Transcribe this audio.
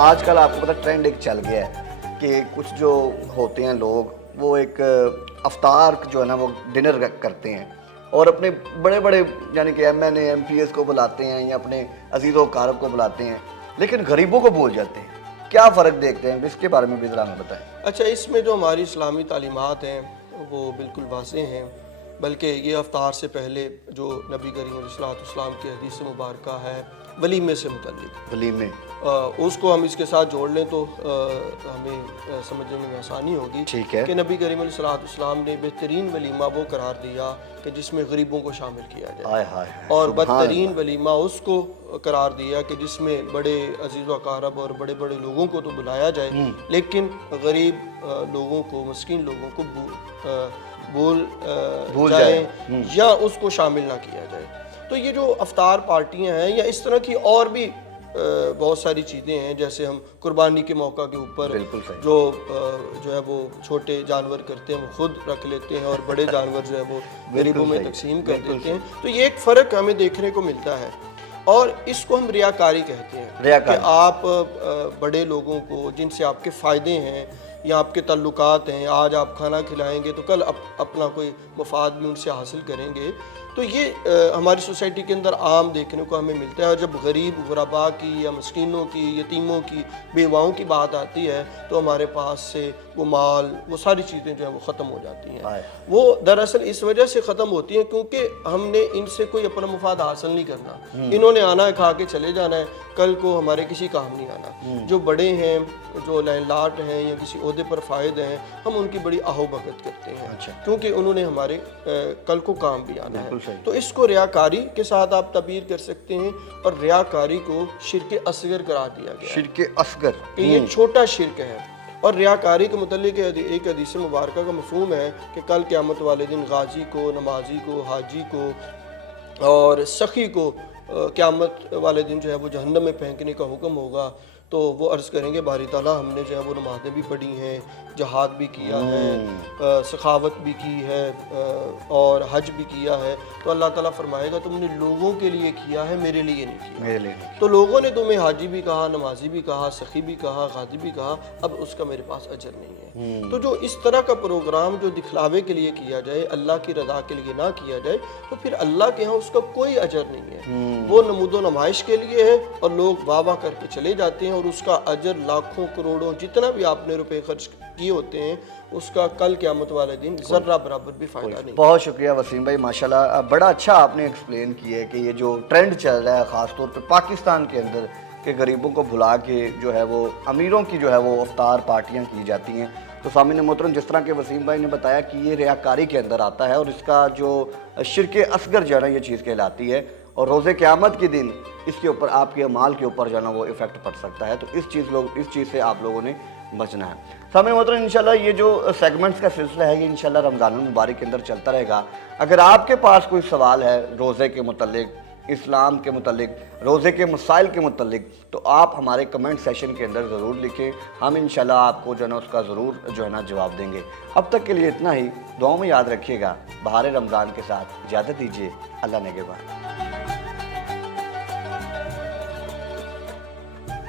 آج کل آپ کو پتہ ٹرینڈ ایک چل گیا ہے کہ کچھ جو ہوتے ہیں لوگ وہ ایک افطار جو ہے نا وہ ڈنر کرتے ہیں اور اپنے بڑے بڑے یعنی کہ M N A M P S کو بلاتے ہیں یا اپنے عزیز و اقارب کو بلاتے ہیں لیکن غریبوں کو بھول جاتے ہیں. کیا فرق دیکھتے ہیں اس کے بارے میں بھی ذرا ہمیں بتائیں. اچھا، اس میں جو ہماری اسلامی تعلیمات ہیں وہ بالکل واضح ہیں، بلکہ یہ افطار سے پہلے جو نبی کریم علیہ الصلوۃ والسلام کی حدیث مبارکہ ہے ولیمے سے متعلق، ولیمے اس کو ہم اس کے ساتھ جوڑ لیں تو ہمیں سمجھنے میں آسانی ہوگی. ٹھیک ہے کہ نبی کریم علیہ الصلوۃ والسلام نے بہترین ولیمہ وہ قرار دیا کہ جس میں غریبوں کو شامل کیا جائے، ہائے ہائے اور بدترین ولیمہ اس کو قرار دیا کہ جس میں بڑے عزیز و اقارب اور بڑے بڑے لوگوں کو تو بلایا جائے لیکن غریب لوگوں کو، مسکین لوگوں کو بھول جائیں یا اس کو شامل نہ کیا جائے. تو یہ جو افطار پارٹیاں ہیں یا اس طرح کی اور بھی بہت ساری چیزیں ہیں، جیسے ہم قربانی کے موقع کے اوپر جو ہے وہ چھوٹے جانور کرتے ہیں وہ خود رکھ لیتے ہیں اور بڑے جانور جو ہے وہ غریبوں میں تقسیم کر دیتے ہیں. تو یہ ایک فرق ہمیں دیکھنے کو ملتا ہے اور اس کو ہم ریاکاری کہتے ہیں کہ آپ بڑے لوگوں کو جن سے آپ کے فائدے ہیں یا آپ کے تعلقات ہیں، آج آپ کھانا کھلائیں گے تو کل اپنا کوئی مفاد بھی ان سے حاصل کریں گے. تو یہ ہماری سوسائٹی کے اندر عام دیکھنے کو ہمیں ملتا ہے. اور جب غریب غرباء کی یا مسکینوں کی، یتیموں کی، بیواؤں کی بات آتی ہے تو ہمارے پاس سے وہ مال، وہ ساری چیزیں جو ہیں وہ ختم ہو جاتی ہیں. وہ دراصل اس وجہ سے ختم ہوتی ہیں کیونکہ ہم نے ان سے کوئی اپنا مفاد حاصل نہیں کرنا. انہوں نے آنا ہے، کھا کے چلے جانا ہے، کل کو ہمارے کسی کام نہیں آنا. جو بڑے ہیں، جو لین لاٹ ہیں یا کسی عہدے پر فائد ہیں، ہم ان کی بڑی آہو بھگت کرتے ہیں کیونکہ انہوں نے ہمارے کل کو کام بھی آنا ہے. تو اس کو ریاکاری کے ساتھ آپ تعبیر کر سکتے ہیں اور ریاکاری کو شرک اصغر قرار دیا گیا. شرک اصغر کہ یہ چھوٹا شرک ہے. اور ریاکاری کے متعلق ایک حدیث مبارکہ کا مفہوم ہے کہ کل قیامت والے دن غازی کو، نمازی کو، حاجی کو اور سخی کو قیامت والے دن جو ہے وہ جہنم میں پھینکنے کا حکم ہوگا. تو وہ عرض کریں گے باری تعالیٰ ہم نے جو ہے وہ نمازیں بھی پڑھی ہیں، جہاد بھی کیا ہے، سخاوت بھی کی ہے اور حج بھی کیا ہے. تو اللہ تعالیٰ فرمائے گا تم نے لوگوں کے لیے کیا ہے، میرے لیے نہیں کیا. تو لوگوں نے تمہیں حاجی بھی کہا، نمازی بھی کہا، سخی بھی کہا، غازی بھی کہا، اب اس کا میرے پاس اجر نہیں ہے. تو جو اس طرح کا پروگرام جو دکھلاوے کے لیے کیا جائے، اللہ کی رضا کے لیے نہ کیا جائے، تو پھر اللہ کے ہاں اس کا کوئی اجر نہیں ہے. وہ نمود و نمائش کے لیے ہے اور لوگ واہ واہ کر کے چلے جاتے ہیں اور اس کا اجر لاکھوں کروڑوں جتنا بھی آپ نے روپے خرچ کیے ہوتے ہیں اس کا کل قیامت والے دن ذرہ برابر بھی فائدہ نہیں. بہت شکریہ وسیم بھائی، ماشاءاللہ بڑا اچھا آپ نے ایکسپلین کیا ہے کہ یہ جو ٹرینڈ چل رہا ہے خاص طور پہ پاکستان کے اندر کہ غریبوں کو بھلا کے جو ہے وہ امیروں کی جو ہے وہ افطار پارٹیاں کی جاتی ہیں. تو سامعین محترم، جس طرح کہ وسیم بھائی نے بتایا کہ یہ ریاکاری کے اندر آتا ہے اور اس کا جو شرک اصغر جو ہے نا یہ چیز کہلاتی ہے اور روز قیامت کے دن اس کے اوپر آپ کے اعمال کے اوپر جو ہے نا وہ افیکٹ پڑ سکتا ہے. تو اس چیز سے آپ لوگوں نے بچنا ہے. سامعین محترم، انشاءاللہ یہ جو سیگمنٹس کا سلسلہ ہے یہ انشاءاللہ رمضان المبارک کے اندر چلتا رہے گا. اگر آپ کے پاس کوئی سوال ہے روزے کے متعلق، اسلام کے متعلق، روزے کے مسائل کے متعلق، تو آپ ہمارے کمنٹ سیشن کے اندر ضرور لکھیں. ہم انشاءاللہ آپ کو جو ہے نا اس کا ضرور جو ہے نا جواب دیں گے. اب تک کے لیے اتنا ہی. دعاؤں میں یاد رکھیے گا. بہار رمضان کے ساتھ اجازت دیجیے. اللہ نگہبان.